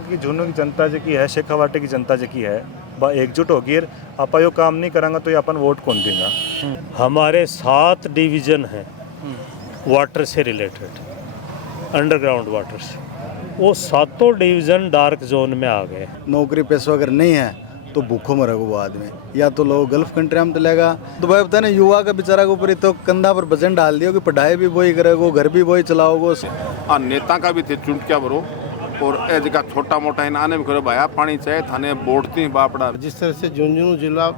की झुन्नू की जनता जी की है, शेखावाटी की जनता जी की है, एकजुट होगी। आप यो काम नहीं करेंगे तो ये अपन वोट कौन देगा। हमारे 7 डिवीज़न हैं वाटर से रिलेटेड, अंडरग्राउंड वाटर से, वो 7 डिवीज़न डार्क जोन में आ गए। नौकरी पैसा अगर नहीं है तो भूखों मरेगा वो आदमी, या तो लोग गल्फ कंट्री में चलेगा। तो भाई पता नहीं युवा का बेचारा के ऊपर तो कंधा पर वजन डाल दिया कि पढ़ाई भी वही करेगा, घर भी वही चलाओगे। नेता का भी थे चुटकिया भरो और ए जगह छोटा मोटा इन आने में करो भाया पानी चाहिए थाने बोटती बापड़ा। जिस तरह से झुंझुनू जिला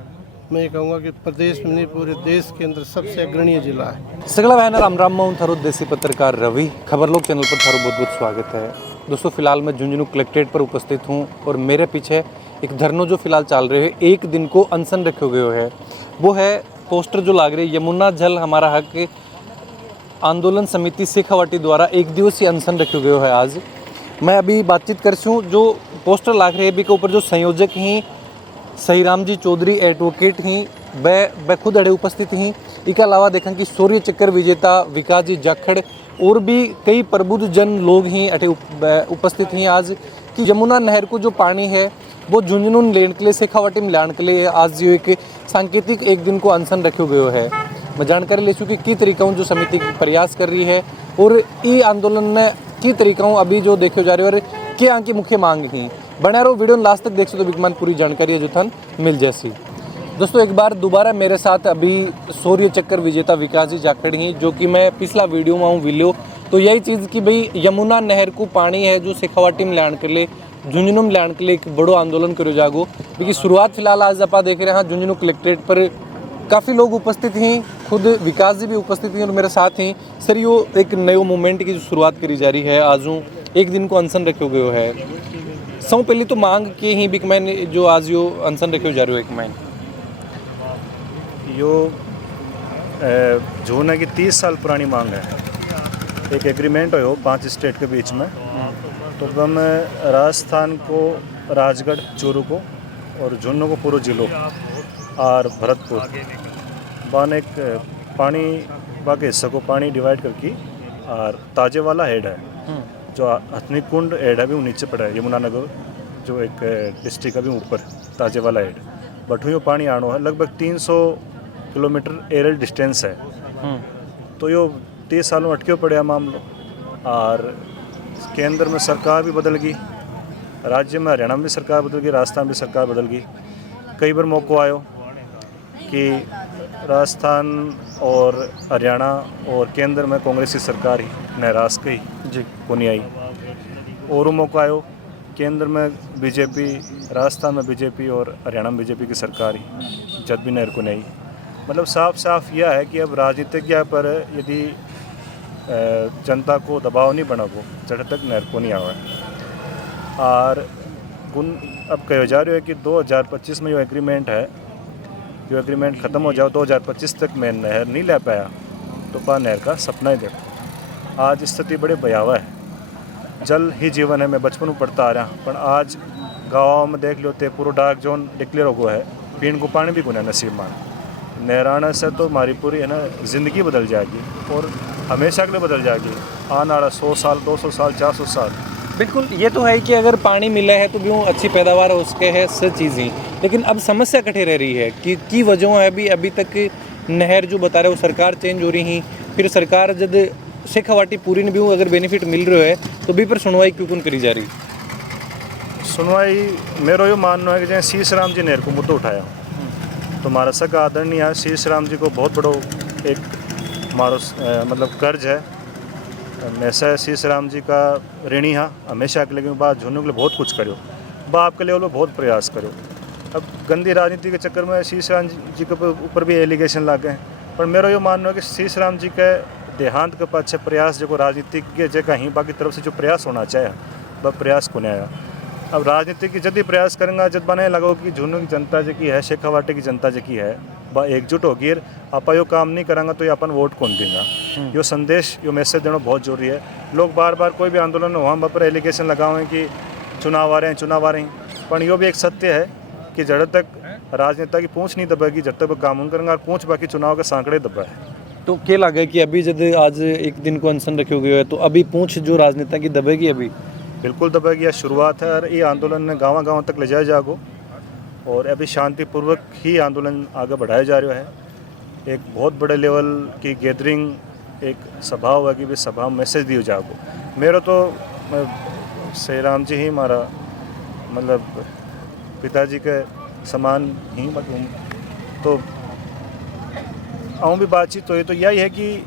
मैं ये कहूँगा कि प्रदेश में नहीं पूरे देश के अंदर सबसे अग्रणीय जिला है। सगला बहना राम मोहन थारो देसी पत्रकार रवि खबर लोग चैनल पर थारो बहुत बहुत स्वागत है। दोस्तों फिलहाल मैं झुंझुनू कलेक्ट्रेट पर उपस्थित हूँ और मेरे पीछे एक धरनो जो फिलहाल चल रहे हैं, एक दिन को अनशन रखे गए है, वो है पोस्टर जो लाग रही है यमुना जल हमारा हक आंदोलन समिति शेखावाटी द्वारा एक दिवसीय अनशन रखे गए है। आज मैं अभी बातचीत कर हूँ जो पोस्टर लाग रहे हैं के ऊपर जो संयोजक ही सहीराम जी चौधरी एडवोकेट ही वे खुद अड़े उपस्थित ही। इसके अलावा देखें कि सूर्य चक्कर विजेता विकास जी जाखड़ और भी कई प्रबुद्ध जन लोग ही अटे उपस्थित हैं आज कि यमुना नहर को जो पानी है वो झुंझुनू लेने के लिए शेखावाटी में लाने के लिए आज जो एक सांकेतिक एक दिन को अनशन रखे गए है। मैं जानकारी ले चुकी की तरीकों जो समिति प्रयास कर रही है और ये आंदोलन में की तरीकों अभी जो देखे जा रहे हैं और क्या आंकी मुख्य मांग थी। बना रहो वीडियो लास्ट तक देख सो तो विकमान पूरी जानकारी है जो थन मिल जैसी। दोस्तों एक बार दोबारा मेरे साथ अभी सूर्य चक्कर विजेता विकास जी जाखड़ ही, जो कि मैं पिछला वीडियो में हूँ वीडियो तो यही चीज़ कि भाई यमुना नहर को पानी है जो शेखावाटी में लाने के लिए झुंझुनू में लाने के लिए एक बड़ो आंदोलन करो जागो। क्योंकि शुरुआत फिलहाल आज आप देख रहे हैं झुंझुनू कलेक्ट्रेट पर काफ़ी लोग उपस्थित हैं, खुद विकास जी भी उपस्थित हैं और मेरे साथ ही सर यो एक नए मूवमेंट की जो शुरुआत करी जा रही है। आज एक दिन को अनशन रखे गए है। सब पहली तो मांग के ही बिक मैन जो आज यो अनशन रखे जा रहे हो एक मैन यो झूना की 30 साल पुरानी मांग है। एक एग्रीमेंट हो 5 स्टेट के बीच में, तो हम राजस्थान को राजगढ़ चूरू को और झुन्नू को पूरा जिलो और भरतपुर बान एक पानी बाके हिस्से को पानी डिवाइड करके और ताजे वाला हेड है जो हथनी कुंड हेड है भी नीचे पड़ा है, यमुना नगर जो एक डिस्ट्रिक्ट है भी ऊपर ताजे वाला हेड बटू यो पानी आनो है। लगभग 300 किलोमीटर एरियल डिस्टेंस है। तो यो 30 सालों अटके पड़े मामलो और केंद्र में सरकार भी बदल गई, राज्य में हरियाणा में भी सरकार बदल गई, राजस्थान में भी सरकार बदल गई। कई बार मौका आयो कि राजस्थान और हरियाणा और केंद्र में कांग्रेस की सरकार ही नहरास गई जी को नहीं आई, और मौका आयो केंद्र में बीजेपी, राजस्थान में बीजेपी और हरियाणा में बीजेपी की सरकार ही जब भी नहर को नहीं। मतलब साफ साफ यह है कि अब राजनीतिज्ञ पर यदि जनता को दबाव नहीं बना को जब तक नहर को नहीं आवा है। और अब कहा जा रहा है कि 2025 में जो एग्रीमेंट है, जो एग्रीमेंट ख़त्म हो जाओ 2025 तक मैं नहर नहीं ले पाया तो पा नहर का सपना ही देखो। आज स्थिति बड़े भयावह है। जल ही जीवन है, मैं बचपन में पढ़ता आ रहा, पर आज गाँव में देख लो तो पूरा डार्क जोन डिक्लेयर हो गया है, पीने को पानी भी गुना नसीब मान। नहराना से तो हमारी पूरी है ना ज़िंदगी बदल जाएगी और हमेशा के लिए बदल जाएगी। आने वाला 100 साल 200 साल 400 साल। बिल्कुल ये तो है कि अगर पानी मिला है तो भी अच्छी पैदावार उसके है सब चीज़ें, लेकिन अब समस्या कठे रह रही है कि वजह है अभी तक नहर जो बता रहे हो सरकार चेंज हो रही, फिर सरकार जब शेखावाटी पूरी ने भी अगर बेनिफिट मिल रहा है तो भी पर सुनवाई क्यों करी जा रही। सुनवाई मेरो यो मानना है कि जैसे शीश राम जी नहर को मुद्दा उठाया तो हमारा सका आदरणीय है शीश राम जी को बहुत बड़ो एक हमारा मतलब कर्ज है। हमेशा शीश राम जी का ऋणी हाँ हमेशा के लिए बात झुन्नू के लिए बहुत कुछ करो, बाप के लिए बहुत प्रयास करो। अब गंदी राजनीति के चक्कर में शीश राम जी के ऊपर भी एलिगेशन ला गए, पर मेरा यो मानना है कि शीश राम जी के देहांत के पाछे प्रयास जो राजनीतिज्ञ जगह ही बाकी तरफ से जो प्रयास होना चाहिए वह प्रयास को नहीं आया। अब राजनीति की जब ही प्रयास करेंगे जब बने लगो कि झुन्नू की जनता जी की है, शेखावाटी की जनता जी की है, वह एकजुट होगी। आप यो काम नहीं करेंगे तो ये अपन वोट कौन देंगे। यो संदेश यो मैसेज देना बहुत जरूरी है। लोग बार बार कोई भी आंदोलन हो वहाँ पर एलिगेशन लगाओ कि चुनाव आ रहे हैं चुनाव आ रहे हैं, पर यो भी एक सत्य है कि जब तक राजनेता की पूँछ नहीं दबेगी जब तक वो कानून करेंगे, और पूँछ बाकी चुनाव के सांकड़े दबा है। तो क्या लगे कि अभी जब आज एक दिन को अनशन रखे हुए है तो अभी पूँछ जो राजनेता की दबेगी अभी बिल्कुल दबेगी, यह शुरुआत है और ये आंदोलन ने गाँव तक ले जाया जागो और अभी शांतिपूर्वक ही आंदोलन आगे बढ़ाया जा रहा है। एक बहुत बड़े लेवल की गैदरिंग, एक सभा होगी, भी सभा मैसेज दियो जागो। मेरा तो श्री राम जी ही हमारा मतलब पिताजी के समान ही मतलब, तो आऊँ भी बातचीत तो ये तो यही है कि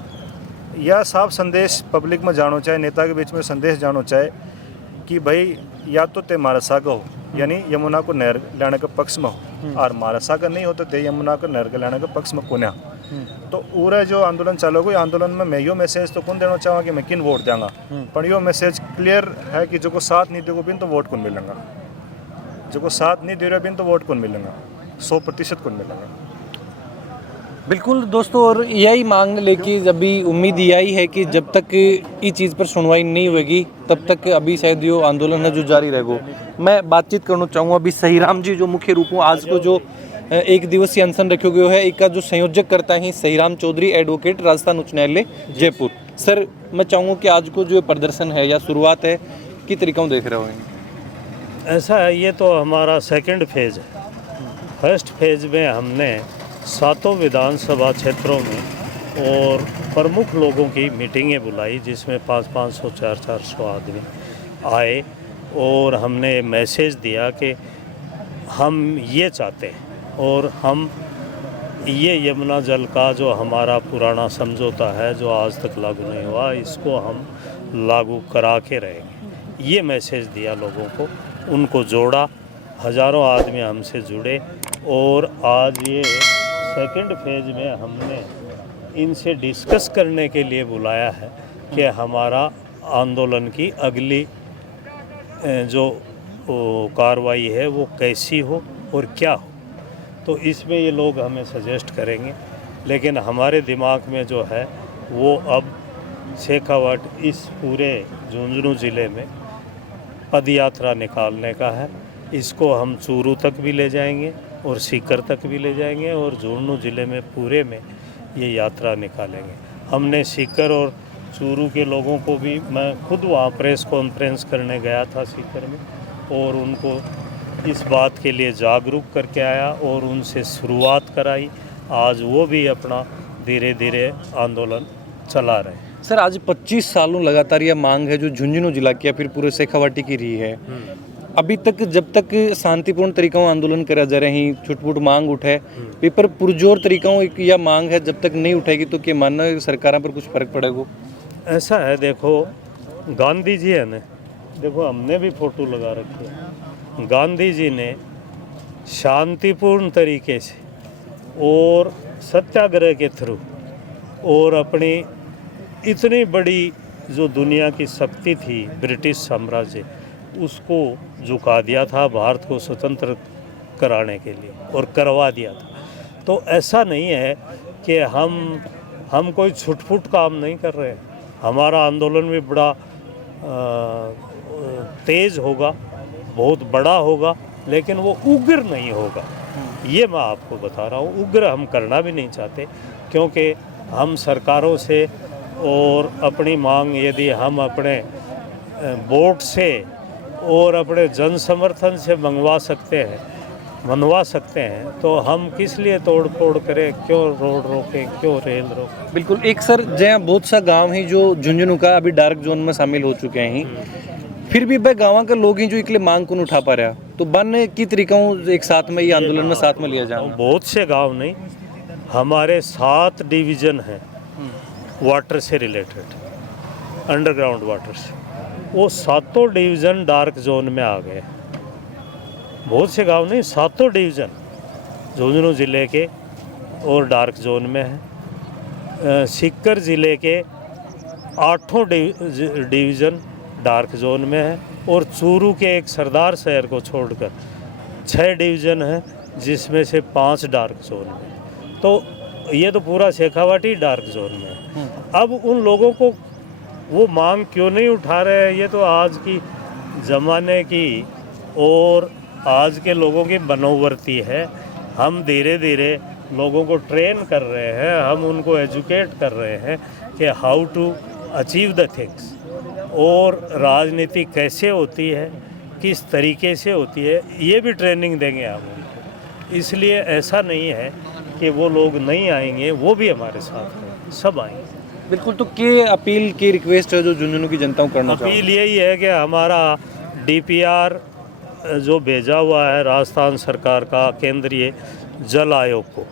यह साफ संदेश पब्लिक में जानो चाहे, नेता के बीच में संदेश जानो चाहे कि भाई या तो ते मारा सागा हो, यानी यमुना को नहर लाने के पक्ष में हो, और मारा सागा नहीं हो तो ते यमुना को नहर के लाने के पक्ष में कोन्या। तो पूरा जो आंदोलन चालू हो, आंदोलन में मैं यो मैसेज तो कौन देना चाहूँगा कि मैं किन वोट देंगा, पर यो मैसेज क्लियर है कि जो को साथ नहीं देगो बिन तो वोट कौन मिलेगा, जो को साथ नहीं दे रहे बिन तो वोट कौन मिलेगा, 100% कौन मिलेगा। बिल्कुल दोस्तों, और यही मांग लेके अभी उम्मीद यही है कि जब तक इस चीज़ पर सुनवाई नहीं होगी तब तक अभी शायद यो आंदोलन है जो जारी रहेगा। मैं बातचीत करना चाहूँगा अभी सहीराम जी, जो मुख्य रूप में आज को जो एक दिवसीय अनशन रखा गया है, एक का जो संयोजक करता है सहीराम चौधरी, एडवोकेट, राजस्थान उच्च न्यायालय जयपुर। सर, मैं चाहूँगा कि आज को जो प्रदर्शन है या शुरुआत है किस तरीक़ों देख रहे हो? ऐसा है, ये तो हमारा सेकंड फेज़ है। फर्स्ट फेज़ में हमने 7 विधानसभा क्षेत्रों में और प्रमुख लोगों की मीटिंगें बुलाई, जिसमें 500-500, 400-400 आदमी आए और हमने मैसेज दिया कि हम ये चाहते हैं और हम ये यमुना जल का जो हमारा पुराना समझौता है जो आज तक लागू नहीं हुआ, इसको हम लागू करा के रहेंगे। ये मैसेज दिया लोगों को, उनको जोड़ा, हज़ारों आदमी हमसे जुड़े और आज ये सेकंड फेज़ में हमने इनसे डिस्कस करने के लिए बुलाया है कि हमारा आंदोलन की अगली जो कार्रवाई है वो कैसी हो और क्या हो। तो इसमें ये लोग हमें सजेस्ट करेंगे, लेकिन हमारे दिमाग में जो है वो अब शेखावाट इस पूरे झुंझुनू ज़िले में पद यात्रा निकालने का है। इसको हम चूरू तक भी ले जाएंगे और सीकर तक भी ले जाएंगे और झुंझुनू ज़िले में पूरे में ये यात्रा निकालेंगे। हमने सीकर और चूरू के लोगों को भी, मैं खुद वहाँ प्रेस कॉन्फ्रेंस करने गया था सीकर में और उनको इस बात के लिए जागरूक करके आया और उनसे शुरुआत कराई। आज वो भी अपना धीरे धीरे आंदोलन चला रहे हैं। सर, आज 25 सालों लगातार यह मांग है जो झुंझुनू जिला की या फिर पूरे शेखावाटी की रही है। अभी तक जब तक शांतिपूर्ण तरीकों आंदोलन करा जा रहे हैं, छुटपुट मांग उठे, पेपर पुरजोर तरीकों यह मांग है जब तक नहीं उठेगी तो क्या मानना है सरकार पर कुछ फर्क पड़ेगा? ऐसा है, देखो गांधी जी है ना, देखो हमने भी फोटो लगा रखी है। गांधी जी ने शांतिपूर्ण तरीके से और सत्याग्रह के थ्रू और अपनी इतनी बड़ी जो दुनिया की शक्ति थी ब्रिटिश साम्राज्य, उसको झुका दिया था भारत को स्वतंत्र कराने के लिए और करवा दिया था। तो ऐसा नहीं है कि हम कोई छुटपुट काम नहीं कर रहे हैं। हमारा आंदोलन भी बड़ा तेज़ होगा, बहुत बड़ा होगा, लेकिन वो उग्र नहीं होगा। ये मैं आपको बता रहा हूँ, उग्र हम करना भी नहीं चाहते, क्योंकि हम सरकारों से और अपनी मांग यदि हम अपने वोट से और अपने जन समर्थन से मनवा सकते हैं तो हम किस लिए तोड़ फोड़ करें, क्यों रोड रोकें, क्यों रेल रोकें। बिल्कुल। एक सर, जहाँ बहुत सा गांव है जो झुंझुनू का अभी डार्क जोन में शामिल हो चुके हैं, फिर भी भाई गाँव के लोग ही जो इकले मांग को उठा पा रहा, तो बन की तरीकों एक साथ में ये आंदोलन में साथ में लिया जाए। बहुत से गाँव नहीं, हमारे 7 डिवीज़न हैं वाटर से रिलेटेड, अंडरग्राउंड वाटर से, वो 7 डिवीज़न डार्क जोन में आ गए। बहुत से गांव नहीं, 7 डिवीज़न झुंझुनू ज़िले के और डार्क जोन में है। सीकर ज़िले के 8 डिवीज़न डार्क जोन में है और चूरू के एक सरदार शहर को छोड़कर 6 डिवीज़न है, जिसमें से 5 डार्क जोन में। तो ये तो पूरा शेखावाटी डार्क जोन में है। अब उन लोगों को वो मांग क्यों नहीं उठा रहे हैं, ये तो आज की ज़माने की और आज के लोगों की मनोवृत्ति है। हम धीरे धीरे लोगों को ट्रेन कर रहे हैं, हम उनको एजुकेट कर रहे हैं कि how to achieve the things. और राजनीति कैसे होती है, किस तरीके से होती है, ये भी ट्रेनिंग देंगे हम उनको। इसलिए ऐसा नहीं है कि वो लोग नहीं आएंगे, वो भी हमारे साथ हैं, सब आएंगे। बिल्कुल। तो के अपील की रिक्वेस्ट है जो झुंझुनू की जनता को करना चाहूँ? अपील यही है कि हमारा DPR जो भेजा हुआ है राजस्थान सरकार का केंद्रीय जल आयोग को,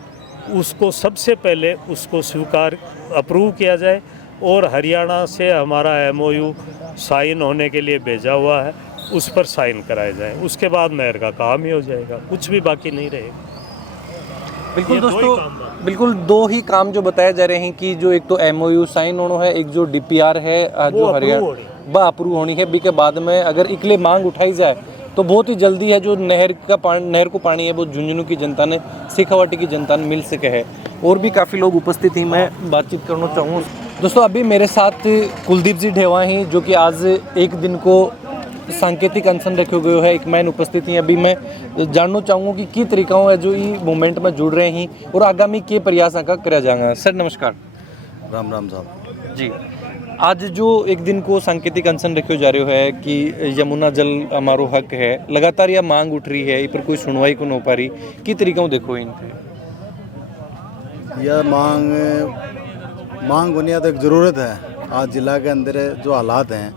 उसको सबसे पहले उसको स्वीकार अप्रूव किया जाए, और हरियाणा से हमारा MOU साइन होने के लिए भेजा हुआ है, उस पर साइन कराए जाए। उसके बाद नहर का काम ही हो जाएगा, कुछ भी बाकी नहीं रहेगा। बिल्कुल ये दो ही दोस्तों, काम बाकी। बिल्कुल 2 ही काम जो बताए जा रहे हैं कि जो एक तो MOU साइन होना है, एक जो DPR है जो हरियाणा अप्रूव होनी है, बी के बाद में अगर इकले मांग उठाई जाए तो बहुत ही जल्दी है जो नहर को पानी है वो झुंझुनू की जनता ने, शेखावाटी की जनता ने मिल सके है। और भी काफ़ी लोग उपस्थित ही, मैं बातचीत करना चाहूँ। दोस्तों अभी मेरे साथ कुलदीप जी ढेवा ही, जो कि आज एक दिन को सांकेतिक अनशन रखे गए है, एक मैन उपस्थित ही। अभी मैं जानना चाहूँगा कि की तरीकाओं है जो ये मूवमेंट में जुड़ रहे हैं और आगामी के प्रयास का कराया जाएगा। सर नमस्कार। राम राम साहब जी, आज जो एक दिन को सांकेतिक अनशन रखे जा रहे है कि यमुना जल हमारो हक है, लगातार यह मांग उठ रही है, इस पर कोई सुनवाई को नहीं हो पा रही, की तरीका देखो इन यह मांग बुनियाद एक ज़रूरत है। आज जिला के अंदर जो हालात हैं,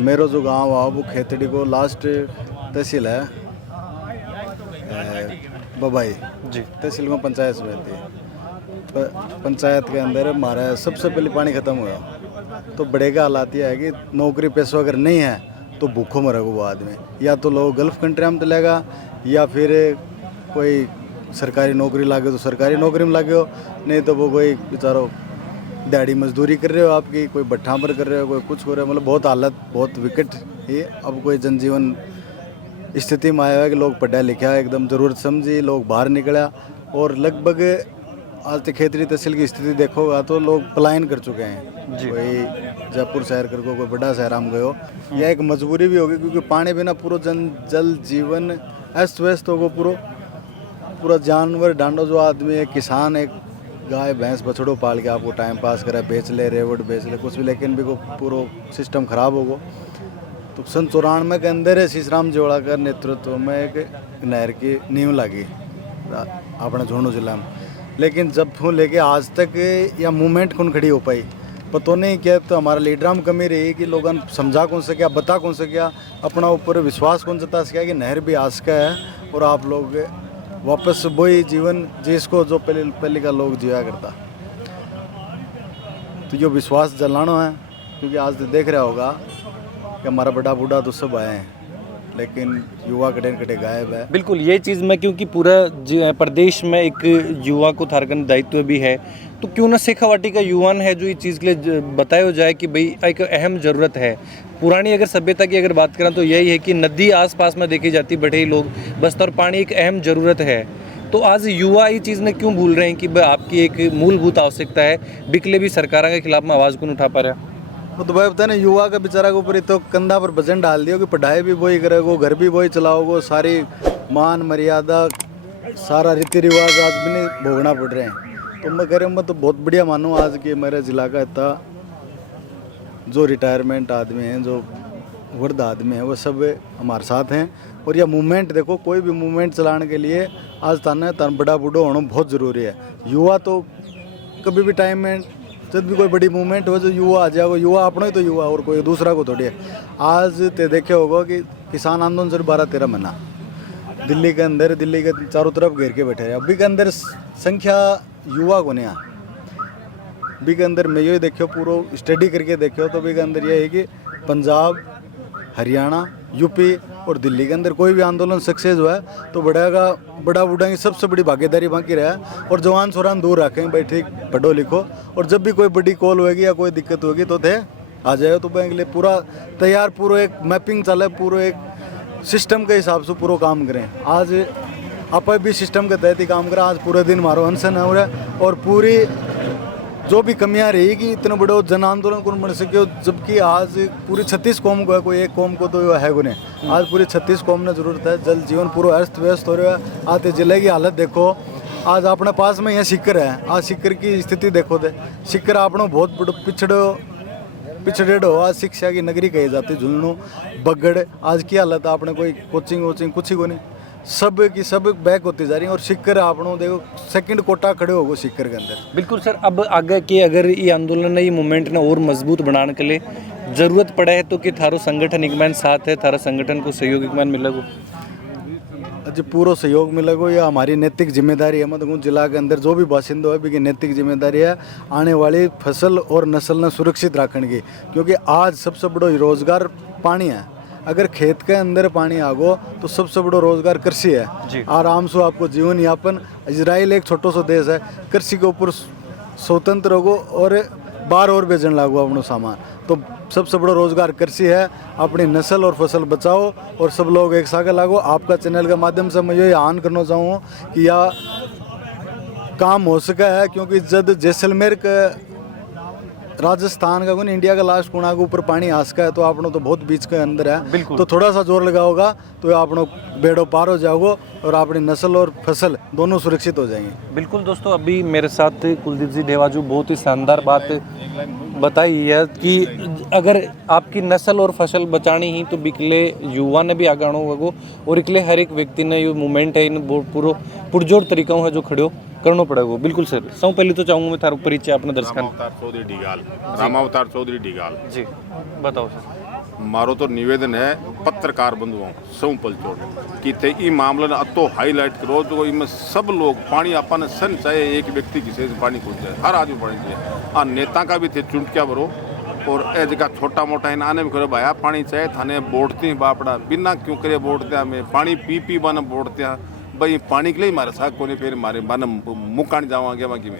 मेरा जो गांव है वो खेतड़ी को लास्ट तहसील है बबाई जी, तहसील में पंचायत समिति है। पंचायत के अंदर हमारा सबसे पहले पानी ख़त्म हुआ, तो बड़े का हालात यह है कि नौकरी पैसा अगर नहीं है तो भूखों मरेगा वो आदमी। या तो लोग गल्फ कंट्री में चलेगा, या फिर कोई सरकारी नौकरी लागे तो सरकारी नौकरी में लागे हो, नहीं तो वो कोई बेचारो दिहाड़ी मजदूरी कर रहे हो, आपकी कोई भट्ठा पर कर रहे हो, कोई कुछ कर रहे हो। मतलब बहुत हालत बहुत विकट है। अब कोई जनजीवन स्थिति में आया है कि लोग पढ़ा लिखा एकदम ज़रूरत समझी, लोग बाहर निकला, और लगभग आज तक खेतड़ी तहसील की स्थिति देखोगा तो लोग पलायन कर चुके हैं। कोई जयपुर शहर कर कोई बड़ा शहर हम गए हो। यह एक मजबूरी भी होगी, क्योंकि पानी बिना पूरा जल जीवन अस्त व्यस्त होगा। पूरा जानवर डांडो जो आदमी है, किसान, एक गाय भैंस बछड़ों पाल के आपको टाइम पास करे, बेच ले, रेवट बेच ले, कुछ भी, लेकिन भी को पूरा सिस्टम खराब होगा। तो सन 94 के अंदर शीशराम जोड़ा का नेतृत्व में एक नहर की नींव लगी अपने झुंझुनू जिला में, लेकिन जब वो लेके आज तक या मूवमेंट कौन खड़ी हो पाई पता नहीं क्या। तो हमारा लीडर में कमी रही कि लोगों ने समझा कौन से क्या, बता कौन से क्या, अपना ऊपर विश्वास कौन जता सका कि नहर भी आज का है, और आप लोग वापस वही जीवन जिसको जो पहले का लोग जिया करता। तो ये विश्वास जलाना है, क्योंकि आज तो देख रहा होगा कि हमारा बड़ा बूढ़ा तो सब आए हैं, लेकिन युवा कटे कटे गायब है। बिल्कुल ये चीज़ में, क्योंकि पूरा प्रदेश में एक युवा को थारकन दायित्व भी है, तो क्यों ना शेखावाटी का युवान है जो इस चीज़ के लिए बताया जाए कि भाई एक अहम ज़रूरत है। पुरानी अगर सभ्यता की अगर बात करें तो यही है कि नदी आसपास में देखी जाती, बढ़े लोग बस, और पानी एक अहम ज़रूरत है। तो आज युवा ये चीज़ ने क्यों भूल रहे हैं कि भाई आपकी एक मूलभूत आवश्यकता है, बिकले भी सरकार के खिलाफ में आवाज़ को नहीं उठा पा रहा। वो तो भाई पता नहीं, युवा का बेचारा के ऊपर तो कंधा पर वजन डाल दिया कि पढ़ाई भी वही करेगो, घर भी वही चलाओगो, सारी मान मर्यादा सारा रीति रिवाज आज भी नहीं भोगना पड़ रहे हैं। तो मैं कह रहा हूँ, मैं तो बहुत बढ़िया मानूँ आज के मेरे ज़िला का इतना जो रिटायरमेंट आदमी हैं, जो वृद्ध आदमी हैं, वो सब हमारे साथ हैं। और यह मूवमेंट देखो, कोई भी मूवमेंट चलाने के लिए आज तन बड़ा बूढ़ा होना बहुत ज़रूरी है। युवा तो कभी भी टाइम में जब भी कोई बड़ी मूवमेंट हो, जो युवा आ जाएगा, युवा अपना ही तो युवा, और कोई दूसरा को थोड़ी है। आज ते देखे होगा कि किसान आंदोलन सिर्फ 12-13 महीना दिल्ली के अंदर, दिल्ली के चारों तरफ घेर के बैठे हैं। अभी के अंदर संख्या युवा को नहीं आ, अभी के अंदर मैं ये देखो, पूरा स्टडी करके देखो तो अभी के अंदर ये है कि पंजाब, हरियाणा, यूपी और दिल्ली के अंदर कोई भी आंदोलन सक्सेस हुआ है तो बड़ा बूढ़ा की सबसे बड़ी भागीदारी बाकी रहा है। और जवान सोरान दूर रखें, भाई ठीक पढ़ो लिखो, और जब भी कोई बड़ी कॉल होगी या कोई दिक्कत होगी तो थे आ जाए। तो बैंक के लिए पूरा तैयार, पूरा एक मैपिंग चले, पूरा एक सिस्टम के हिसाब से पूरा काम करें। आज आप भी सिस्टम के तहत ही काम करें। आज पूरे दिन हमारा अनशन हो रहा है, और पूरी जो भी कमियां रही कि इतने बड़े जन आंदोलन कौन बन सके, जबकि आज पूरी 36 कौम को है, कोई एक कौम को तो है को नहीं। आज पूरी 36 कौम ने जरूरत है। जल जीवन पूरा अस्त व्यस्त हो रहा है। आते जिले की हालत देखो, आज अपने पास में यहाँ सिक्कर है, आज सिक्कर की स्थिति देखो थे। सिक्कर आपने बहुत बड़ो पिछड़ो पिछड़ेड़ हो, आज शिक्षा की नगरी कही जाती झुंझुनू बगड़। आज की हालत आपने कोई कोचिंग वोचिंग कुछ ही को नहीं, सब की सब बैक होती जा रही है। और सिक्कर आपनो देखो सेकंड कोटा खड़े हो गो सिक्कर के अंदर। बिल्कुल सर, अब आगे के अगर ये आंदोलन ये मूवमेंट ने और मजबूत बनाने के लिए जरूरत पड़े है तो कि थारो संगठन एक मैन साथ है, थारा संगठन को सहयोग एक मैन मिलेगा? आज पूरा सहयोग मिलेगा, यह हमारी नैतिक जिम्मेदारी है। मतलब जिला के अंदर जो भी बासिंदो है भी नैतिक जिम्मेदारी है आने वाली फसल और नस्ल ने सुरक्षित रखने की। क्योंकि आज सबसे बड़ो रोजगार पानी है। अगर खेत के अंदर पानी आ गो तो सबसे बड़ो रोजगार कृषि है। आराम से आपको जीवन यापन, इजराइल एक छोटो सो देश है, कृषि के ऊपर स्वतंत्र होगो और बाहर और भेजने लागो अपनो सामान। तो सबसे बड़ा रोजगार कृषि है। अपनी नस्ल और फसल बचाओ और सब लोग एक साथ लागो। आपका चैनल के माध्यम से मैं ये आह्वान करना चाहूँ कि यह काम हो सका है। क्योंकि जब जैसलमेर का राजस्थान का कौन इंडिया का लास्ट कोना के ऊपर पानी आ सका है तो आपनो तो बहुत बीच के अंदर है। तो थोड़ा सा जोर लगाओगा तो आपनो बेड़ो पार हो जाओगे और अपनी नस्ल और फसल दोनों सुरक्षित हो जाएंगे। बिल्कुल दोस्तों, अभी मेरे साथ कुलदीप जी डेवाजू बहुत ही शानदार बात बताई है कि अगर आपकी नस्ल और फसल बचानी ही तो बिकले युवा ने भी आगे आना होगा और इकले हर एक व्यक्ति ने ये मूवमेंट है इन पूरा पुरजोर तरीकों है जो खड़े हो करना पड़ेगा। बिल्कुल सर, सब पहले तो चाहूँगा मैं थारो परिचय अपने दर्शकों। रामावतार चौधरी डिगाल जी, बताओ सर। मारो तो निवेदन है पत्रकार बंधुओं सौ पलचोड़ कि ते ई मामला ने अतो हाईलाइट करो तो इनमें सब लोग पानी अपन सन चाहे एक व्यक्ति किसी से पानी कूद जाए, हर आदमी पानी चाहिए। आ नेता का भी थे चुटकिया भरो और ए जगह छोटा मोटा इन आने में करो भाया पानी चाहे थाने बोटते बापड़ा बिना क्यों करे बोटते हमें पानी पी बन बोटते भाई पानी के लिए मारे साग को नहीं फिर मारे बन मुकान जावांगे बाकी में।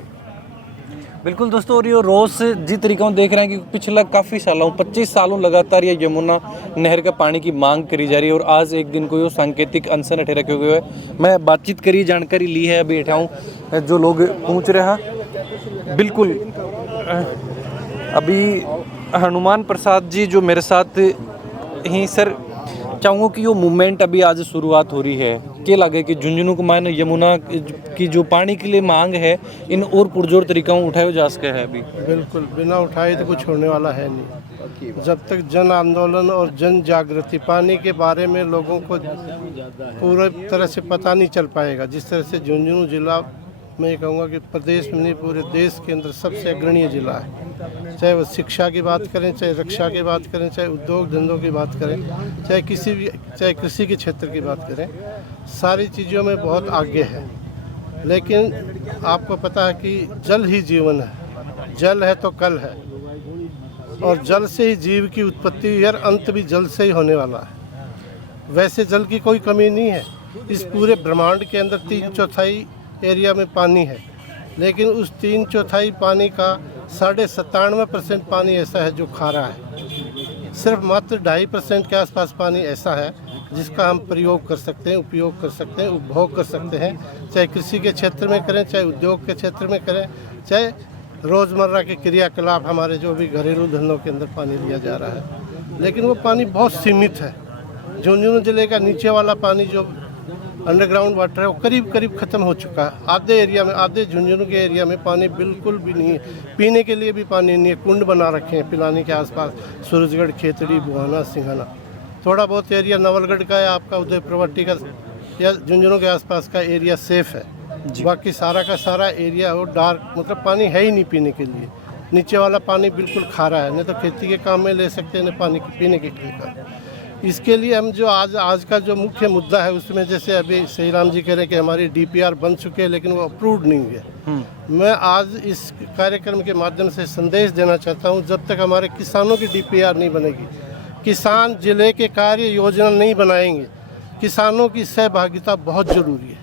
बिल्कुल दोस्तों, और ये रोज जिस तरीके से देख रहे हैं कि पिछला काफ़ी सालों 25 सालों लगातार ये यमुना नहर का पानी की मांग करी जा रही है और आज एक दिन को ये सांकेतिक अनशन अठे रखे हुए है। मैं बातचीत करी जानकारी ली है, अभी बैठा हूँ जो लोग पहुँच रहे हैं। बिल्कुल अभी हनुमान प्रसाद जी जो मेरे साथ ही सर, चाहूँगा कि वो मूवमेंट अभी आज शुरुआत हो रही है, क्या लगे कि झुंझुनू को मान यमुना की जो पानी के लिए मांग है इन और पुरजोर तरीकों उठाए जा सके है अभी? बिल्कुल, बिना उठाए तो कुछ होने वाला है नहीं। जब तक जन आंदोलन और जन जागृति पानी के बारे में लोगों को पूरी तरह से पता नहीं चल पाएगा। जिस तरह से झुंझुनू जिला मैं कहूँगा कि प्रदेश में नहीं पूरे देश के अंदर सबसे अग्रणीय जिला है। चाहे वो शिक्षा की बात करें, चाहे रक्षा की बात करें, चाहे उद्योग धंधों की बात करें, चाहे कृषि के क्षेत्र की बात करें, सारी चीज़ों में बहुत आगे है। लेकिन आपको पता है कि जल ही जीवन है, जल है तो कल है और जल से ही जीव की उत्पत्ति और अंत भी जल से ही होने वाला है। वैसे जल की कोई कमी नहीं है। इस पूरे ब्रह्मांड के अंदर 3/4 एरिया में पानी है, लेकिन उस 3/4 पानी का 97.5% पानी ऐसा है जो खारा है। सिर्फ मात्र 2.5% के आसपास पानी ऐसा है जिसका हम प्रयोग कर सकते हैं, उपयोग कर सकते हैं, उपभोग कर सकते हैं। चाहे कृषि के क्षेत्र में करें, चाहे उद्योग के क्षेत्र में करें, चाहे रोज़मर्रा के क्रियाकलाप हमारे जो भी घरेलू धंधों के अंदर पानी लिया जा रहा है। लेकिन वो पानी बहुत सीमित है। झुंझुनू जिले का नीचे वाला पानी जो अंडरग्राउंड वाटर है वो करीब करीब ख़त्म हो चुका है। आधे एरिया में, आधे झुंझुनू के एरिया में पानी बिल्कुल भी नहीं है। पीने के लिए भी पानी नहीं है। कुंड बना रखे हैं पिलाने के आसपास, सूरजगढ़, खेतड़ी, बुहाना, सिंघाना। थोड़ा बहुत एरिया नवलगढ़ का है, आपका उदय प्रवट्टी का या झुंझुनू के आसपास का एरिया सेफ़ है। बाकी सारा का सारा एरिया वो डार्क, मतलब पानी है ही नहीं पीने के लिए। नीचे वाला पानी बिल्कुल खारा है, नहीं तो खेती के काम में ले सकते हैं, न पानी पीने के लिए का। इसके लिए हम जो आज का जो मुख्य मुद्दा है उसमें जैसे अभी सही राम जी कह रहे हैं कि हमारी DPR बन चुके हैं लेकिन वो अप्रूव्ड नहीं है। मैं आज इस कार्यक्रम के माध्यम से संदेश देना चाहता हूं, जब तक हमारे किसानों की DPR नहीं बनेगी, किसान जिले के कार्य योजना नहीं बनाएंगे, किसानों की सहभागिता बहुत ज़रूरी है।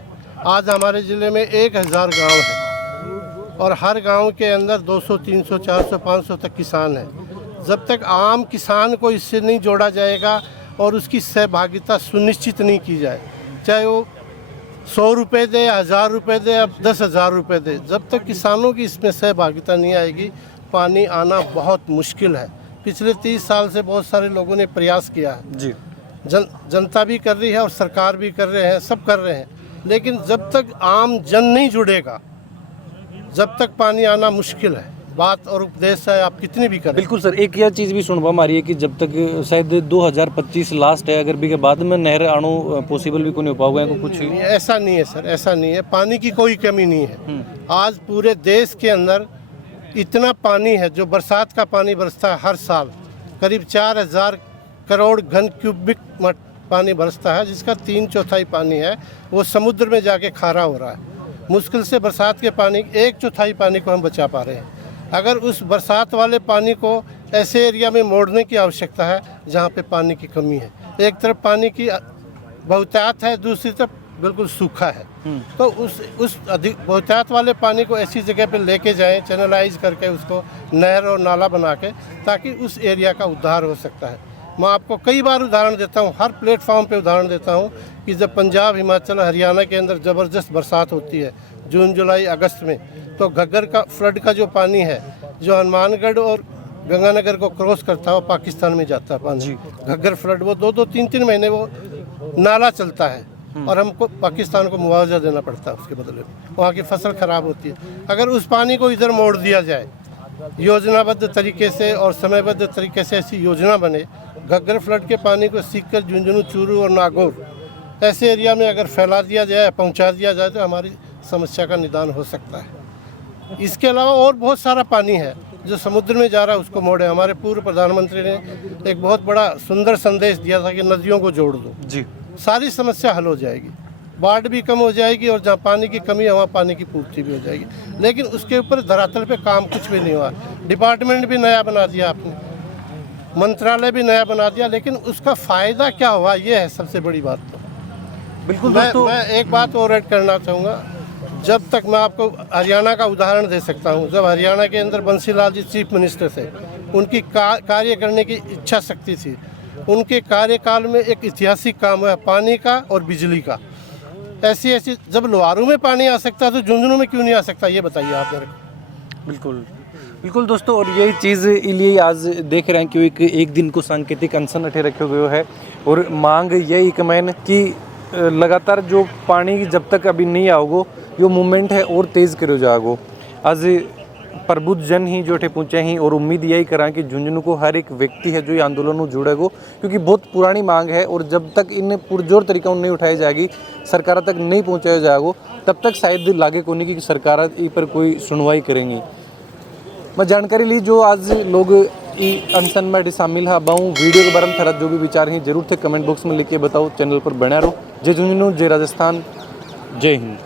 आज हमारे ज़िले में 1000 गाँव है और हर गाँव के अंदर 200, 300, 400, 500 तक किसान हैं। जब तक आम किसान को इससे नहीं जोड़ा जाएगा और उसकी सहभागिता सुनिश्चित नहीं की जाए, चाहे वो 100 रुपये दे, 1000 रुपये दे, अब 10,000 रुपये दे, जब तक किसानों की इसमें सहभागिता नहीं आएगी पानी आना बहुत मुश्किल है। पिछले 30 साल से बहुत सारे लोगों ने प्रयास किया है जी, जनता भी कर रही है और सरकार भी कर रहे हैं, सब कर रहे हैं। लेकिन जब तक आम जन नहीं जुड़ेगा, जब तक पानी आना मुश्किल है, बात और उपदेश है आप कितनी भी करें। बिल्कुल सर, एक यह चीज़ भी सुनवा मारी है कि जब तक शायद 2025 लास्ट है, अगर भी के बाद में नहर आनो पॉसिबल भी को नहीं हो पाओगे कुछ। नहीं, ऐसा नहीं है सर, ऐसा नहीं है। पानी की कोई कमी नहीं है। आज पूरे देश के अंदर इतना पानी है, जो बरसात का पानी बरसता है हर साल, करीब 4000 करोड़ घन क्यूबिक पानी बरसता है, जिसका 3/4 पानी है वो समुद्र में जाके खारा हो रहा है। मुश्किल से बरसात के पानी 1/4 पानी को हम बचा पा रहे हैं। अगर उस बरसात वाले पानी को ऐसे एरिया में मोड़ने की आवश्यकता है जहाँ पे पानी की कमी है। एक तरफ पानी की बहुतायत है, दूसरी तरफ बिल्कुल सूखा है। तो उस अधिक बहुतायत वाले पानी को ऐसी जगह पे लेके जाएं, चैनलाइज करके उसको नहर और नाला बना के, ताकि उस एरिया का उद्धार हो सकता है। मैं आपको कई बार उदाहरण देता हूँ, हर प्लेटफॉर्म पे उदाहरण देता हूँ कि जब पंजाब, हिमाचल, हरियाणा के अंदर ज़बरदस्त बरसात होती है जून, जुलाई, अगस्त में, तो घग्गर का फ्लड का जो पानी है, जो हनुमानगढ़ और गंगानगर को क्रॉस करता है, वो पाकिस्तान में जाता है पानी। घग्गर फ्लड वो 2-2, 3-3 महीने वो नाला चलता है और हमको पाकिस्तान को मुआवजा देना पड़ता है उसके बदले में। वहाँ की फसल ख़राब होती है। अगर उस पानी को इधर मोड़ दिया जाए योजनाबद्ध तरीके से और समयबद्ध तरीके से, ऐसी योजना बने, घग्गर फ्लड के पानी को सीखकर झुंझुनू, चूरू और नागौर ऐसे एरिया में अगर फैला दिया जाए, पहुंचा दिया जाए, तो हमारी समस्या का निदान हो सकता है। इसके अलावा और बहुत सारा पानी है जो समुद्र में जा रहा है, उसको मोड़े। हमारे पूर्व प्रधानमंत्री ने एक बहुत बड़ा सुंदर संदेश दिया था कि नदियों को जोड़ दो जी, सारी समस्या हल हो जाएगी, बाढ़ भी कम हो जाएगी और जहाँ पानी की कमी है वहाँ पानी की पूर्ति भी हो जाएगी। लेकिन उसके ऊपर धरातल पे काम कुछ भी नहीं हुआ। डिपार्टमेंट भी नया बना दिया आपने, मंत्रालय भी नया बना दिया, लेकिन उसका फ़ायदा क्या हुआ, ये है सबसे बड़ी बात। तो बिल्कुल मैं एक बात और ऐड करना चाहूँगा। जब तक मैं आपको हरियाणा का उदाहरण दे सकता हूँ, जब हरियाणा के अंदर बंसी लाल जी चीफ मिनिस्टर थे, उनकी कार्य करने की इच्छा शक्ति थी। उनके कार्यकाल में एक ऐतिहासिक काम हुआ पानी का और बिजली का। ऐसी जब लोहारू में पानी आ सकता है तो झुंझुनू में क्यों नहीं आ सकता, ये बताइए आप मेरे को। बिल्कुल बिल्कुल दोस्तों, और यही चीज़ इसलिए आज देख रहे हैं कि एक दिन को सांकेतिक अनशन अठे रखे गए है और मांग यही कमेन कि लगातार जो पानी जब तक अभी नहीं आओगो, जो मूवमेंट है और तेज़ करो जाओगो। आज प्रबुद्ध जन ही जो अठे पहुँचे ही और उम्मीद यही करा कि झुंझुनू को हर एक व्यक्ति है जो ये आंदोलन में जुड़ेगो, क्योंकि बहुत पुरानी मांग है और जब तक इन्हें पुरजोर तरीका नहीं उठाई जाएगी, सरकार तक नहीं पहुँचाया जाएगो, तब तक शायद लागे को नहीं कि सरकार इ पर कोई सुनवाई करेंगी। मैं जानकारी ली जो आज लोग अनशन में शामिल है बाऊँ वीडियो के बारे में थोड़ा जो भी विचार हैं जरूर थे कमेंट बॉक्स में लिख के बताओ। चैनल पर बना रहो। जय झुंझुनू, जय राजस्थान, जय हिंद।